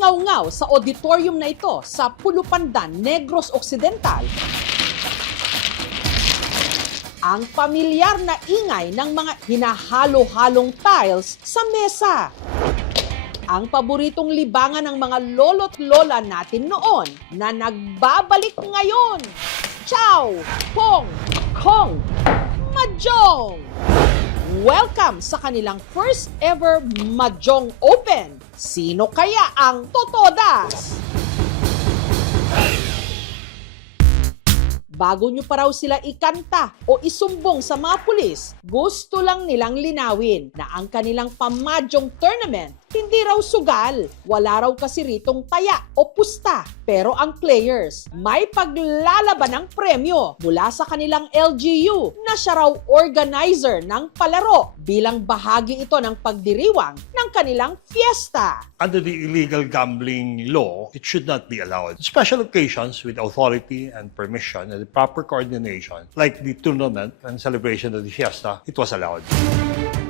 Umalingaw-ngaw sa auditorium na ito sa Pulupandan, Negros Occidental ang pamilyar na ingay ng mga hinahalo-halong tiles sa mesa. Ang paboritong libangan ng mga lolo't lola natin noon na nagbabalik ngayon. Chow! Pong! Kong! Mahjong! Welcome sa kanilang first ever Mahjong Open. Sino kaya ang totodas? Bago nyo pa raw sila ikanta o isumbong sa mga pulis, gusto lang nilang linawin na ang kanilang pamahjong tournament hindi raw sugal. Wala raw kasi ritong taya o pusta. Pero ang players may paglalaban ng premyo mula sa kanilang LGU na siya raw organizer ng palaro bilang bahagi ito ng pagdiriwang ng kanilang fiesta. Under the illegal gambling law, it should not be allowed. Special occasions with authority and permission and the proper coordination, like the tournament and celebration of the fiesta, it was allowed.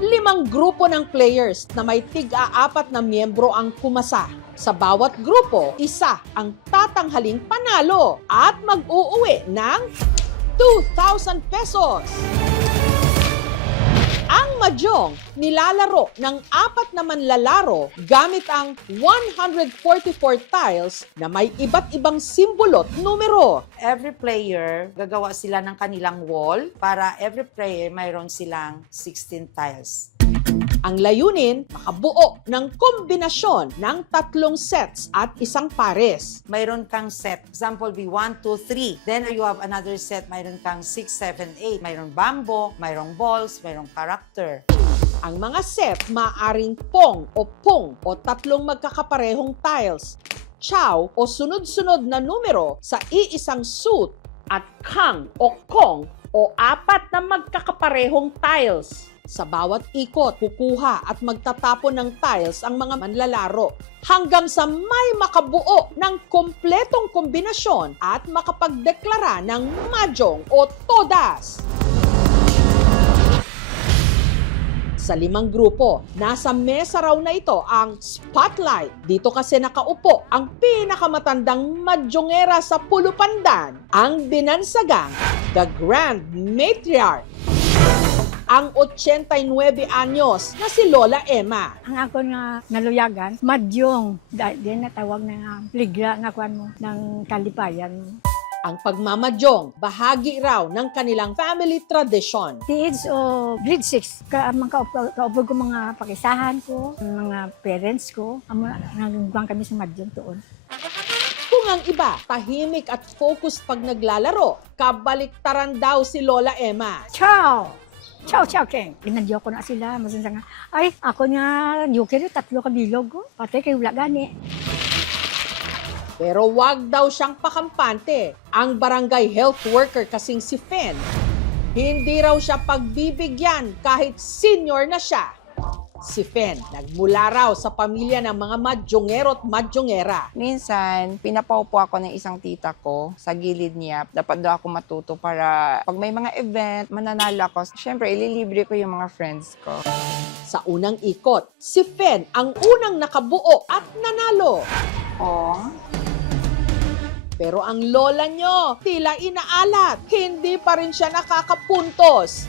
5 grupo ng players na may tig-4 na miyembro ang kumasa. Sa bawat grupo, isa ang tatanghaling panalo at mag-uuwi ng 2,000 pesos. Ang mahjong nilalaro ng 4 na manlalaro gamit ang 144 tiles na may iba't ibang simbolo at numero. Every player, gagawa sila ng kanilang wall para every player mayroon silang 16 tiles. Ang layunin, makabuo ng kombinasyon ng 3 sets at isang pares. Mayroon kang set. Example, be 1, 2, 3. Then you have another set. Mayroon kang 6, 7, 8. Mayroon bambo, mayroong balls, mayroong character. Ang mga set maaring pong o 3 magkakaparehong tiles, chow o sunod-sunod na numero sa iisang suit, at kang o kong o 4 na magkakaparehong tiles. Sa bawat ikot, kukuha at magtatapon ng tiles ang mga manlalaro hanggang sa may makabuo ng kompletong kombinasyon at makapagdeklara ng mahjong o todas. Sa 5 grupo, nasa mesa raw na ito ang spotlight. Dito kasi nakaupo ang pinakamatandang mahjongera sa Pulupandan, ang binansagang The Grand Matriarch. Ang 89 anyos na si Lola Emma. Ang ako nga naluyagan, mahjong. Dahil natawag na nga, ligla nga kwan mo, ng kalipayan. Ang pagmamahjong, bahagi raw ng kanilang family tradition. The age of grade 6, kaupag ko mga pakisahan ko, mga parents ko, nagugwang kami sa mahjong tuon. Kung ang iba, tahimik at focused pag naglalaro, kabaliktaran daw si Lola Emma. Ciao! Ciao, ciao, King. Ginadyo ko na sila. Masansa nga, ay, ako nga, yuki rin, 3 kabilog ko. Pati kayo wala gani. Pero wag daw siyang pakampante. Ang barangay health worker kasing si Fen, hindi raw siya pagbibigyan kahit senior na siya. Si Fen, nagmula raw sa pamilya ng mga mahjongero at mahjongera. Minsan, pinapaupo ako ng isang tita ko sa gilid niya. Dapat daw ako matuto para pag may mga event, mananalo ako. Siyempre, ililibre ko yung mga friends ko. Sa unang ikot, si Fen ang unang nakabuo at nanalo. Oh, Pero ang lola nyo, tila inaalat. Hindi pa rin siya nakakapuntos.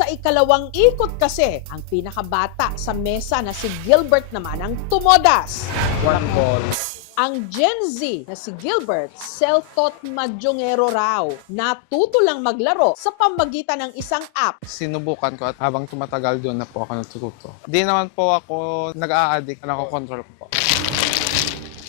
Sa ikalawang ikot kasi, ang pinakabata sa mesa na si Gilbert naman ang tumodas. 1 ball. Ang Gen Z na si Gilbert, self-taught mahjongero raw. Natuto lang maglaro sa pamagitan ng isang app. Sinubukan ko at habang tumatagal doon na po ako natututo. Di naman po ako nag-a-addict, nakokontrol ko po.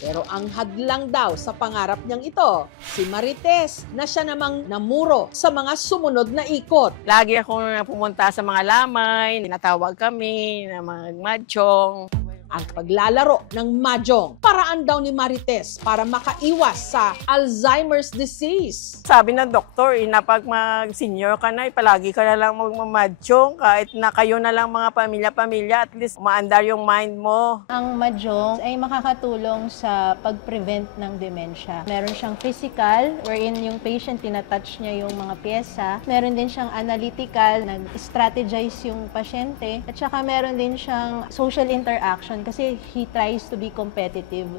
Pero ang hadlang daw sa pangarap niyang ito, si Marites na siya namang namuro sa mga sumunod na ikot. Lagi akong pumunta sa mga lamay, tinatawag kami na mga mahjong. ang paglalaro ng mahjong. Paraan daw ni Marites para makaiwas sa Alzheimer's disease. Sabi ng doktor, na pag mag-senior ka na, palagi ka na lang magmamadyong. Kahit na kayo na lang mga pamilya-pamilya, at least maandar yung mind mo. Ang mahjong ay makakatulong sa pag-prevent ng dementia. Meron siyang physical, wherein yung patient tinatouch niya yung mga pyesa. Meron din siyang analytical, nag-strategize yung pasyente. At saka meron din siyang social interaction kasi he tries to be competitive.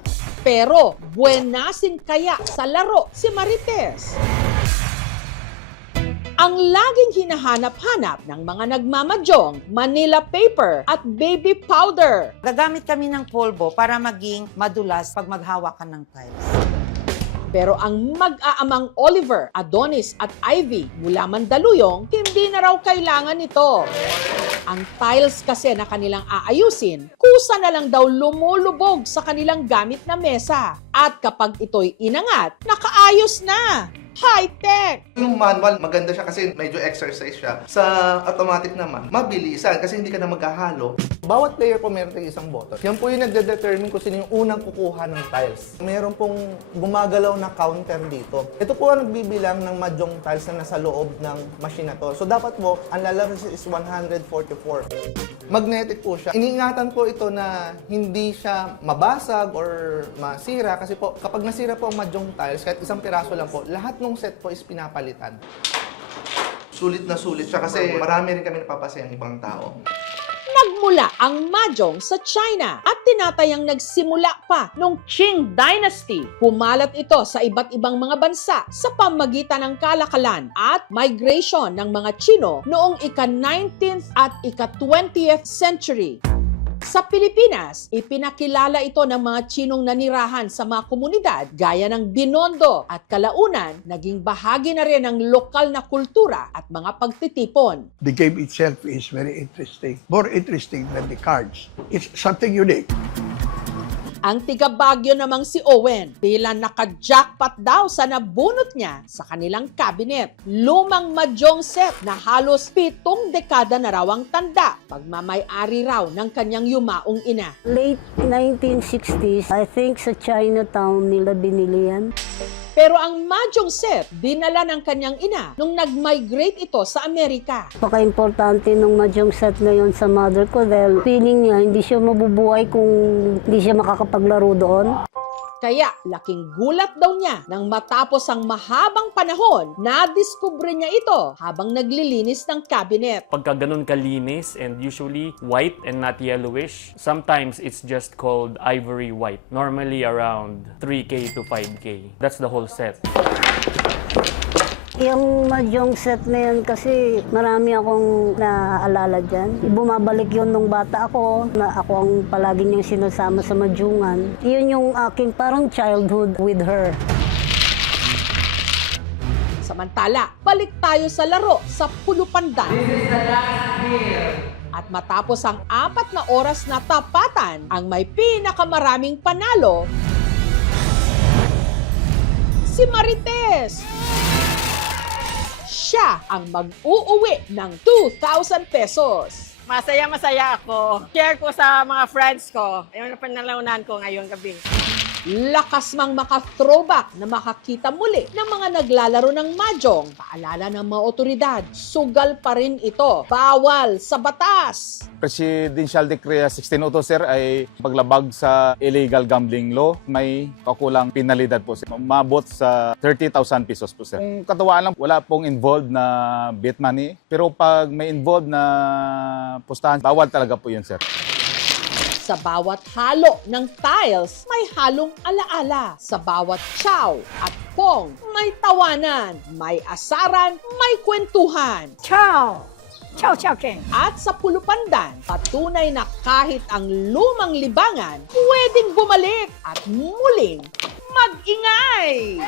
Pero buenasin kaya sa laro si Marites? Ang laging hinahanap-hanap ng mga nagmamadyong, Manila paper at baby powder. Gagamit kami ng polvo para maging madulas pag maghawak ka ng tiles. Pero ang mag-aamang Oliver, Adonis at Ivy mula Mandaluyong, hindi na raw kailangan nito. Ang tiles kasi na kanilang aayusin, kusa na lang daw lumulubog sa kanilang gamit na mesa. At kapag ito'y inangat, nakaayos na! High-tech! Yung manual, maganda siya kasi medyo exercise siya. Sa automatic naman, mabilisan kasi hindi ka na maghahalo. Bawat layer po meron tayong isang button. Yan po yung nagde-determine kung sino yung unang kukuha ng tiles. Meron pong gumagalaw na counter dito. Ito po ang nagbibilang ng mahjong tiles na nasa loob ng machine na to. So dapat po, ang lalabas is 144. Magnetic po siya. Iniingatan po ito na hindi siya mabasag or masira kasi po kapag nasira po ang mahjong tiles, kahit isang piraso lang po, lahat ng set po is pinapalitan. Sulit na sulit siya kasi marami rin kami napapasayang ibang tao. Nagmula ang mahjong sa China at tinatayang nagsimula pa nung Qing Dynasty. Pumalat ito sa iba't ibang mga bansa sa pamagitan ng kalakalan at migration ng mga Chino noong ika-19th at ika-20th century. Sa Pilipinas, ipinakilala ito ng mga Chinong nanirahan sa mga komunidad gaya ng Binondo at kalaunan, naging bahagi na rin ng lokal na kultura at mga pagtitipon. The game itself is very interesting. More interesting than the cards. It's something unique. Ang tiga Baguio namang si Owen, tila naka-jackpot daw sa nabunot niya sa kanilang cabinet. Lumang mahjong set na halos 7 dekada na raw ang tanda, pagmamay-ari raw ng kanyang yumaong ina. Late 1960s, I think sa Chinatown nila binili yan. Pero ang mahjong set, dinala ng kanyang ina nung nag-migrate ito sa Amerika. Napaka-importante nung mahjong set na yon sa mother ko dahil feeling niya hindi siya mabubuhay kung hindi siya makakapaglaro doon. Kaya laking gulat daw niya nang matapos ang mahabang panahon, nadiskubre niya ito habang naglilinis ng cabinet. Pagka ganun kalinis and usually white and not yellowish, sometimes it's just called ivory white. Normally around 3K to 5K. That's the whole set. Yung mahjong set na yan kasi marami akong naaalala dyan. Bumabalik yun nung bata ako, na ako ang palagi niyang sinasama sa mahjongan. Yun yung aking parang childhood with her. Samantala, balik tayo sa laro sa Pulupandan. At matapos ang 4 na oras na tapatan, ang may pinakamaraming panalo, si Marites! Siya ang mag-uuwi ng 2,000 pesos. Masaya ako. Share ko sa mga friends ko. Ayun ang panalawanan ko ngayong gabi. Lakas mang maka-throwback na makakita muli ng mga naglalaro ng mahjong. Paalala ng mga otoridad, sugal pa rin ito. Bawal sa batas. Presidential Decree 1602, sir, ay paglabag sa illegal gambling law. May kakulang penalidad po, sir. Mabot sa 30,000 pesos po, sir. Kung katuwaan lang, wala pong involved na bet money. Pero pag may involved na pustahan, bawal talaga po yun, sir. Sa bawat halo ng tiles, may halong alaala. Sa bawat chow at pong, may tawanan, may asaran, may kwentuhan. Ciao! Ciao, ciao, King! At sa Pulupandan, patunay na kahit ang lumang libangan, pwedeng bumalik at muling mag-ingay!